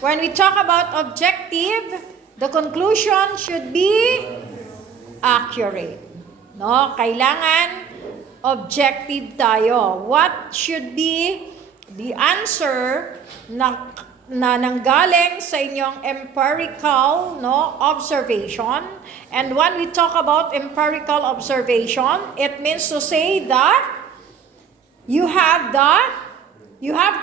when we talk about objective, the conclusion should be accurate. No? Kailangan objective tayo. What should be the answer na nanggaling sa inyong empirical observation? And when we talk about empirical observation, it means to say that you have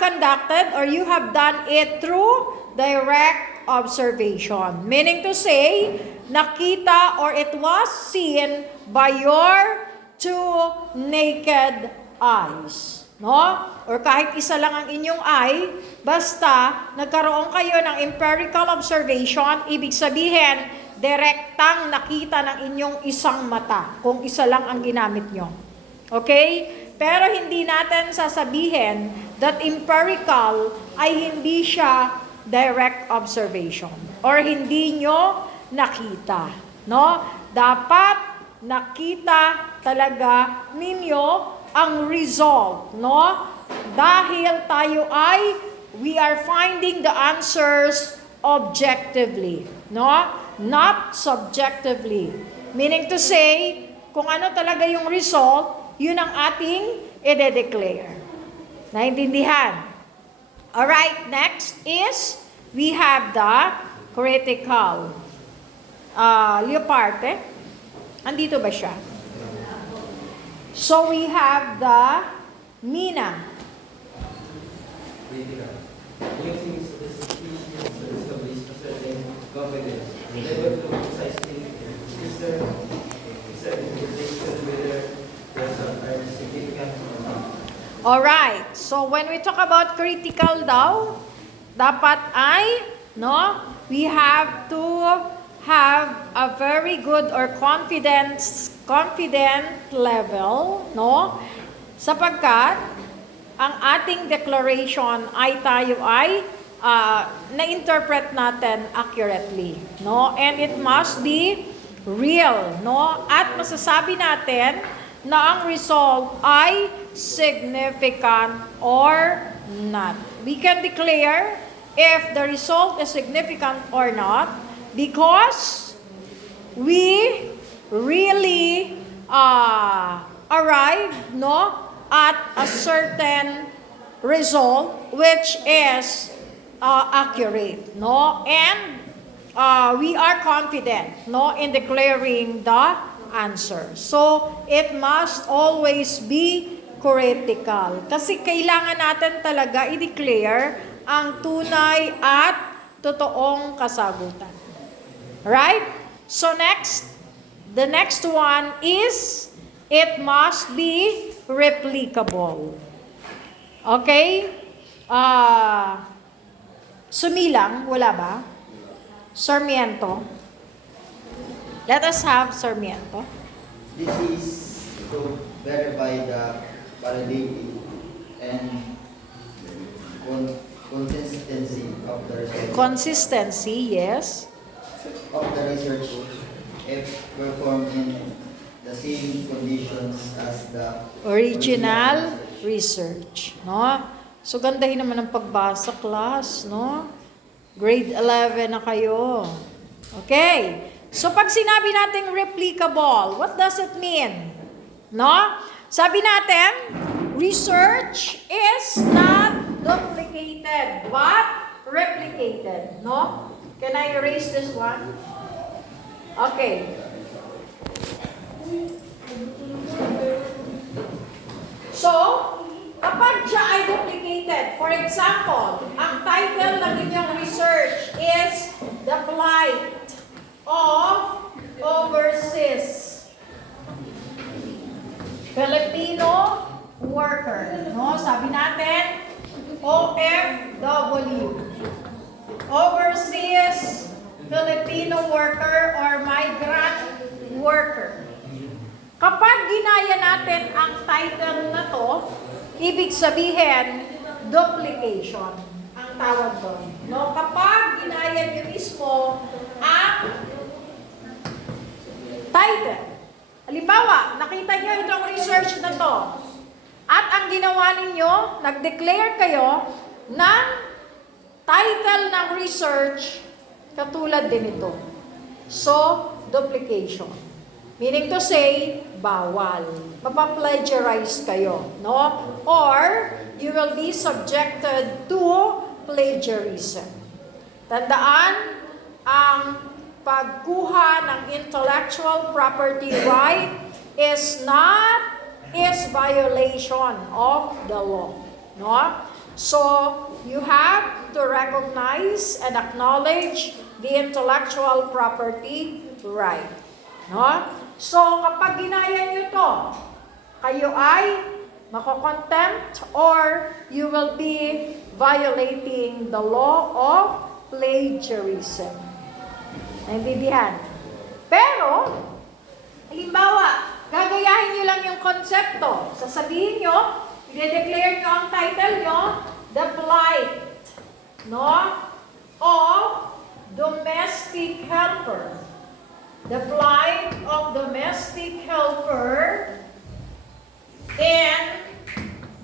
conducted or you have done it through direct observation. Meaning to say, nakita or it was seen by your two naked eyes. No? Or kahit isa lang ang inyong eye, basta nagkaroon kayo ng empirical observation, ibig sabihin, direktang nakita ng inyong isang mata, kung isa lang ang ginamit nyo. Okay? Pero hindi natin sasabihin that empirical ay hindi siya direct observation or hindi nyo nakita. No? Dapat nakita talaga ninyo ang result, no? Dahil tayo we are finding the answers objectively, no? Not subjectively. Meaning to say, kung ano talaga yung result, yun ang ating i-declare. Naintindihan? Alright, next is, we have the critical. Leoparte. Andito ba siya? So we have the Mina. Using specifications to establish a certain confidence. Level to precisely interpretation whether the result are significant or not. Alright, so when we talk about critical daw, dapat we have to have a very good or confident level, no? Sapagkat ang ating declaration ay tayo na-interpret natin accurately, no? And it must be real, no? At masasabi natin na ang result ay significant or not. We can declare if the result is significant or not because we really arrive at a certain result which is accurate, and we are confident in declaring the answer. So it must always be critical kasi kailangan natin talaga i-declare ang tunay at totoong kasagutan. Right? So the next one is, it must be replicable. Okay? Sumilang, wala ba? Sarmiento. Let us have Sarmiento. This is to verify the validity and consistency of the research. Consistency, yes. Of the research if performed in the same conditions as the Original research, no? So gandahin naman ang pagbasa, class, no? Grade 11 na kayo. Okay. So pag sinabi nating replicable, what does it mean? No? Sabi natin, research is not duplicated, but replicated, no? Can I erase this one? Okay. So, kapag siya ay duplicated, for example, ang title ng inyong research is The Plight of Overseas Filipino Worker. No? Sabi natin, OFW. Overseas Filipino worker or migrant worker. Kapag ginaya natin ang title na to, ibig sabihin, duplication ang tawag doon. No? Kapag ginaya niyo mismo ang title. Halimbawa, nakita niyo itong research na to. At ang ginawa ninyo, nag-declare kayo ng title ng research, katulad din ito. So, duplication. Meaning to say, bawal. Mapaplagiarize kayo, no? Or, you will be subjected to plagiarism. Tandaan, ang pagkuha ng intellectual property right is violation of the law, no? So, you have to recognize and acknowledge the intellectual property right, no? So, kapag ginaya nyo to, kayo ay mako-contempt or you will be violating the law of plagiarism. Naintindihan? Pero, halimbawa, gagayahin nyo lang yung konsepto. Sasabihin nyo, i-declare nyo ang title nyo, The Plight, no, of Domestic Helper. The plight of domestic helper in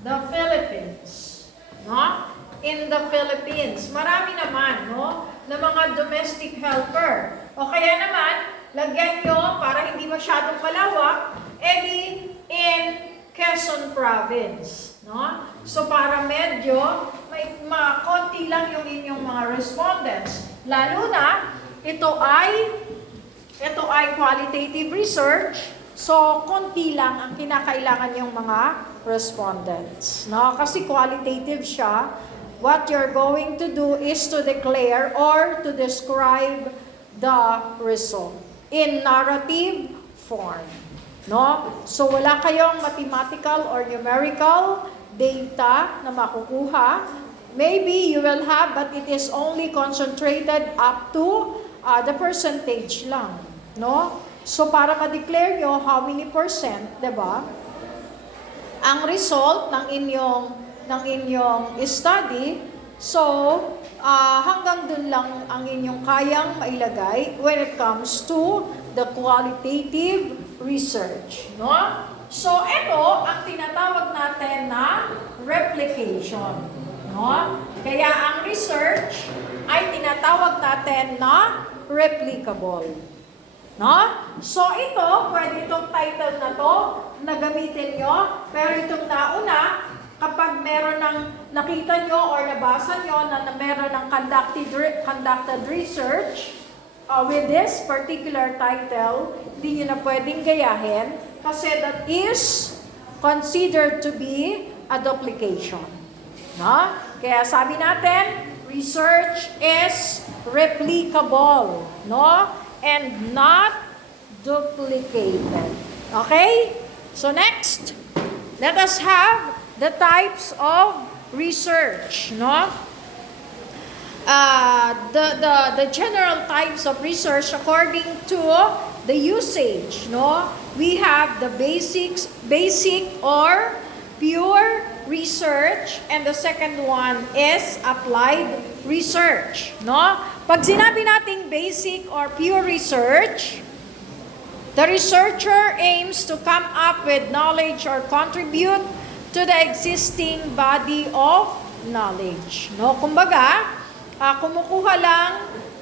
the Philippines. No? In the Philippines. Marami naman, no? Na mga domestic helper. O kaya naman, lagyan nyo para hindi masyadong malawak, edi in Quezon Province. No? So para medyo, may konti lang yung inyong mga respondents. Lalo na, ito ay qualitative research, so konti lang ang kinakailangan yung mga respondents. No? Kasi qualitative siya, what you're going to do is to declare or to describe the result in narrative form. No? So wala kayong mathematical or numerical data na makukuha. Maybe you will have, but it is only concentrated up to the percentage lang. No? So, para ma-declare nyo how many percent, diba? Ang result ng inyong study, so, hanggang dun lang ang inyong kayang mailagay when it comes to the qualitative research. No? So, ito ang tinatawag natin na replication. No? Kaya ang research ay tinatawag natin na replicable. No? So ito, pwede itong title na to na gamitin nyo, pero itong nauna, kapag meron ng nakita nyo or nabasa nyo na meron ng conducted research with this particular title, hindi nyo na pwedeng gayahin kasi that is considered to be a duplication. No? Kaya sabi natin, research is replicable, no? And not duplicated. Okay? So next, let us have the types of research, no? The general types of research according to the usage, no? We have the basic or pure research, and the second one is applied research, no? Pag sinabi nating basic or pure research, the researcher aims to come up with knowledge or contribute to the existing body of knowledge, no? Kumbaga, kumukuha lang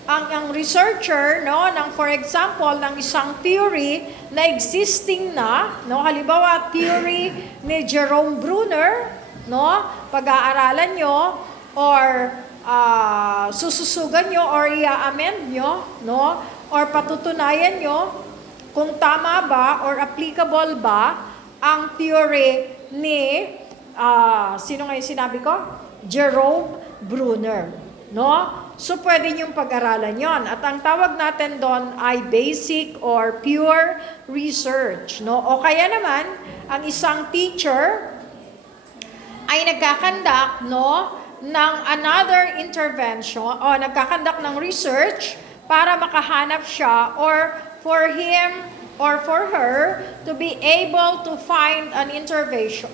ang researcher, no, ng for example ng isang theory na existing na, no, halimbawa theory ni Jerome Bruner, no, pag-aaralan nyo or sususugan nyo or i-amend nyo, no, or patutunayan nyo kung tama ba or applicable ba ang theory ni sino nga yung sinabi ko? Jerome Bruner, no? So, pwede niyong pag-aralan yon. At ang tawag natin doon ay basic or pure research, no? O kaya naman, ang isang teacher ay nagkakandak, no, ng another intervention o nagkakandak ng research para makahanap siya or for him or for her to be able to find an intervention,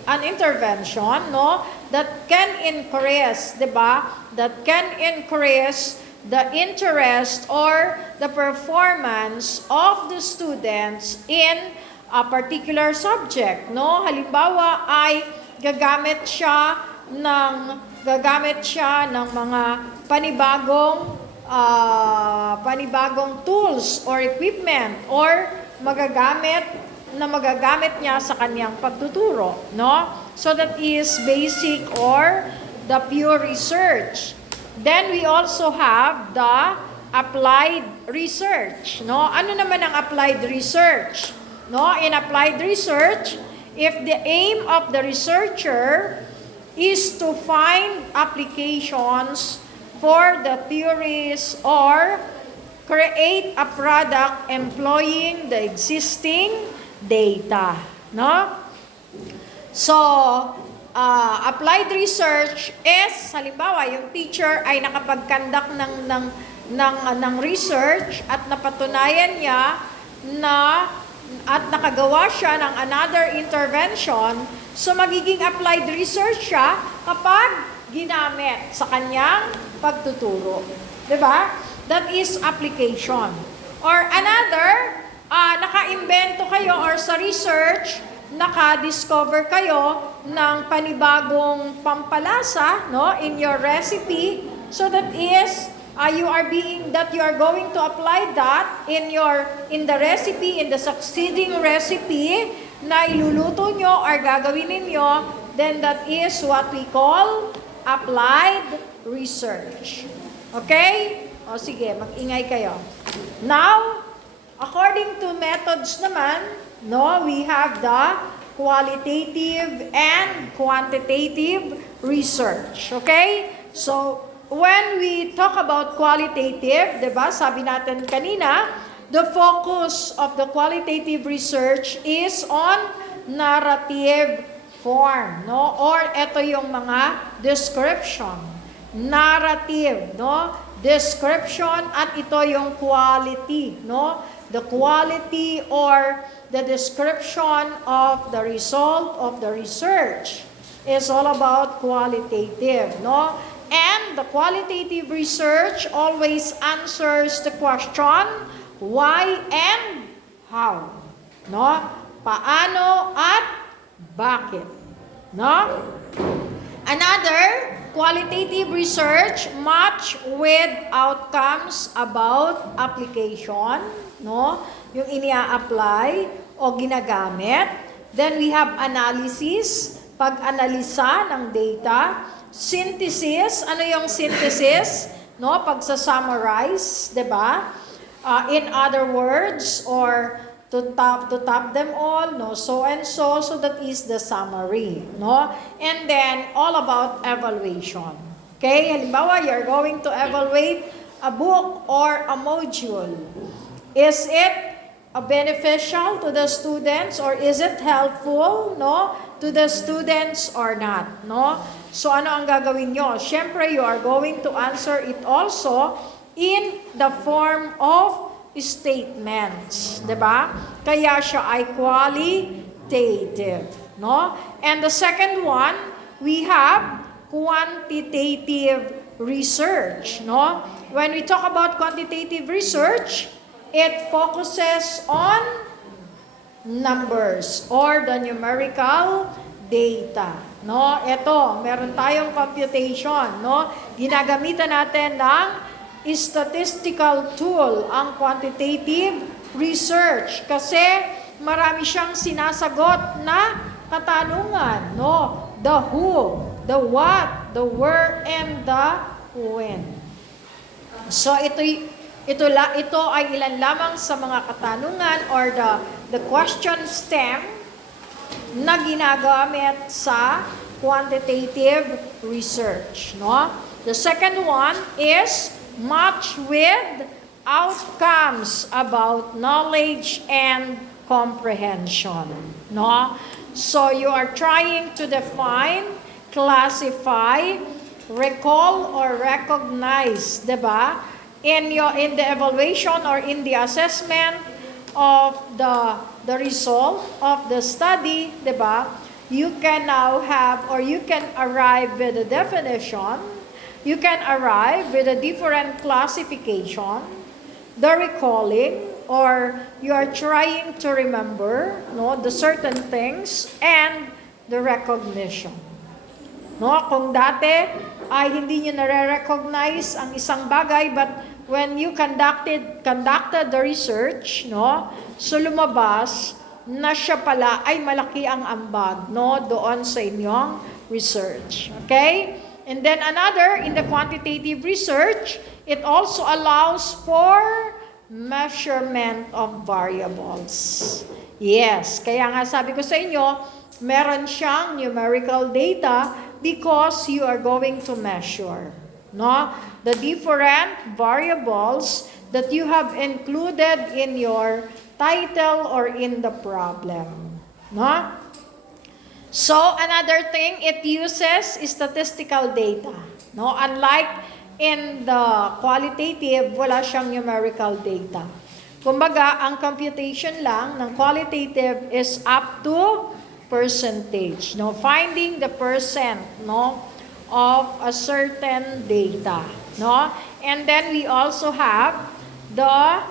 no, that can increase, 'di ba? That can increase the interest or the performance of the students in a particular subject, no? Halimbawa ay gagamit siya ng gagamit siya ng mga panibagong tools or equipment or magagamit niya sa kanyang pagtuturo, no? So that is basic or the pure research. Then we also have the applied research, no? Ano naman ang applied research? No, in applied research, if the aim of the researcher is to find applications for the theories or create a product employing the existing data, no? So, applied research is, halimbawa, yung teacher ay nakapag-conduct ng research at napatunayan niya at nakagawa siya ng another intervention, so magiging applied research siya kapag ginamit sa kanyang pagtuturo. Diba? That is application. Or another, naka-invento kayo or sa research, naka-discover kayo ng panibagong pampalasa, no, in your recipe. So that is you are going to apply that in the recipe, in the succeeding recipe na iluluto nyo or gagawin ninyo, then that is what we call applied research. Okay? O sige, mag-ingay kayo. Now, according to methods naman, no, we have the qualitative and quantitative research. Okay? So, when we talk about qualitative, diba, sabi natin kanina, the focus of the qualitative research is on narrative form, no? Or ito yung mga description. Narrative, no? Description at ito yung quality, no? The quality or the description of the result of the research is all about qualitative, no? And the qualitative research always answers the question, why and how, no? Paano at bakit, no? Another qualitative research match with outcomes about application, no? Yung inia-apply o ginagamit. Then we have analysis, pag-analisa ng data. Synthesis, ano yung synthesis? No, pagsa-summarize, 'di ba? In other words, or to top them all, no, so and so that is the summary, no? And then all about evaluation. Okay, halimbawa, you're going to evaluate a book or a module. Is it beneficial to the students or is it helpful, no, to the students or not, no? So ano ang gagawin nyo? Siyempre, you are going to answer it also in the form of statements, 'di ba? Kaya siya ay qualitative, no? And the second one, we have quantitative research, no? When we talk about quantitative research, it focuses on numbers or the numerical data, no? Ito, meron tayong computation, no? Ginagamitan natin ng statistical tool ang quantitative research kasi marami siyang sinasagot na katanungan, no? The who, the what, the where, and the when. So ito ay ilan lamang sa mga katanungan or the question stem na ginagamit sa quantitative research, no? The second one is match with outcomes about knowledge and comprehension, no? So you are trying to define, classify, recall, or recognize, 'di ba? In the evaluation or in the assessment of the result of the study, 'di ba? You can now have or you can arrive with a definition. You can arrive with a different classification, the recalling, or you are trying to remember, no, the certain things, and the recognition. No, kung dati ay hindi nyo nare-recognize ang isang bagay, but when you conducted the research, no, so lumabas na siya pala ay malaki ang ambag, no, doon sa inyong research. Okay? And then another, in the quantitative research, it also allows for measurement of variables. Yes, kaya nga sabi ko sa inyo, meron siyang numerical data because you are going to measure, no, the different variables that you have included in your title or in the problem, no? So another thing, it uses statistical data, no? Unlike in the qualitative, wala siyang numerical data. Kumbaga, ang computation lang ng qualitative is up to percentage, no? Finding the percent, no, of a certain data, no? And then we also have the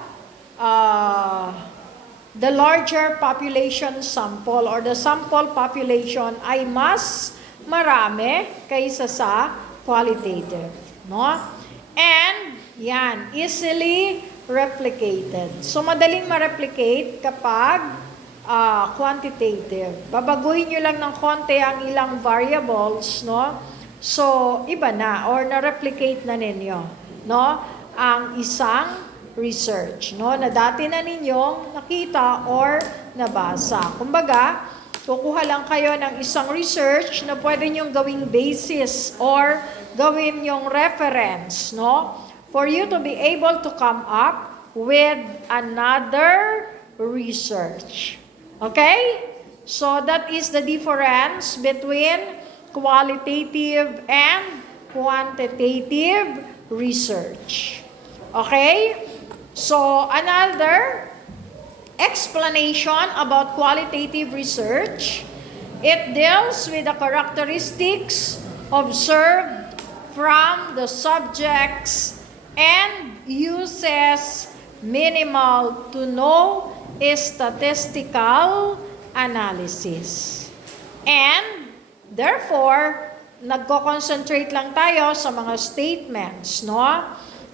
larger population sample or the sample population ay mas marami kaysa sa qualitative, no? And yan, easily replicated. So madaling ma-replicate kapag quantitative. Babaguhin nyo lang ng konti ang ilang variables, no? So iba na or na-replicate na ninyo, no, ang isang research, no, na dati na ninyong nakita or nabasa. Kumbaga, kukuha lang kayo ng isang research na pwede nyong gawing basis or gawin yung reference, no, for you to be able to come up with another research. Okay? So that is the difference between qualitative and quantitative research. Okay? So, another explanation about qualitative research, it deals with the characteristics observed from the subjects and uses minimal to no statistical analysis. And, therefore, nagko-concentrate lang tayo sa mga statements, no?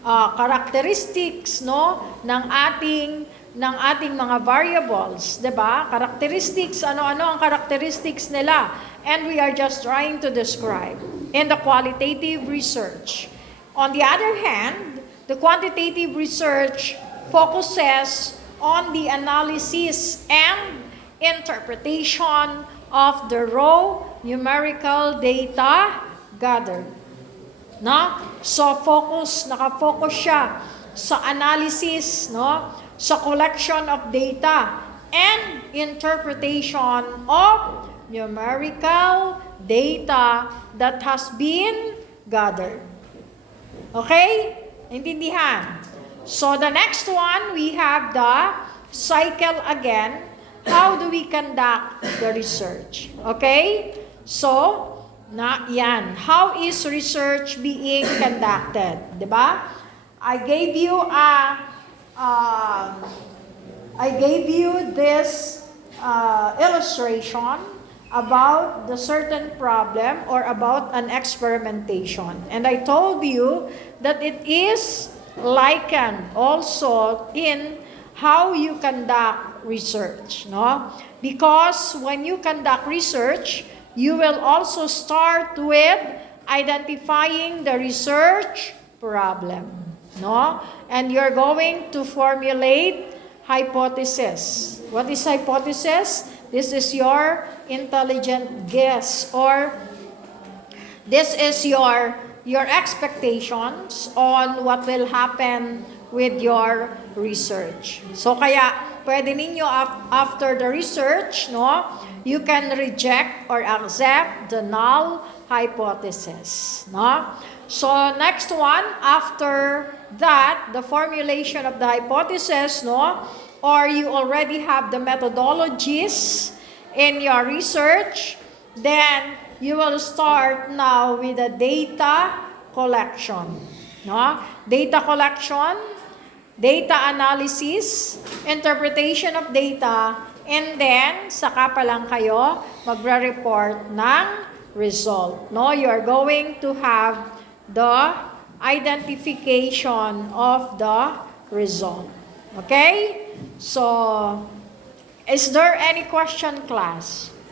Characteristics, no, ng ating mga variables, 'di ba? Characteristics, ano-ano ang characteristics nila, and we are just trying to describe in the qualitative research. On the other hand, the quantitative research focuses on the analysis and interpretation of the raw numerical data gathered. No? So nakafocus siya sa analysis, no, sa collection of data and interpretation of numerical data that has been gathered. Okay? Intindihan? So the next one, we have the cycle again. How do we conduct the research? Okay? So, yan. How is research being conducted? Diba? I gave you this illustration about the certain problem or about an experimentation. And I told you that it is likened also in how you conduct research, no? Because when you conduct research, you will also start with identifying the research problem, no? And you're going to formulate hypothesis. What is hypothesis? This is your intelligent guess, or this is your expectations on what will happen with your research. So kaya pwede ninyo after the research, no, you can reject or accept the null hypothesis, no? So next one, after that, the formulation of the hypothesis, no, or you already have the methodologies in your research, then you will start now with the data collection, no? Data collection, data analysis, interpretation of data, and then saka pa lang kayo magre-report ng result. No, you are going to have the identification of the result. Okay? So, is there any question, class?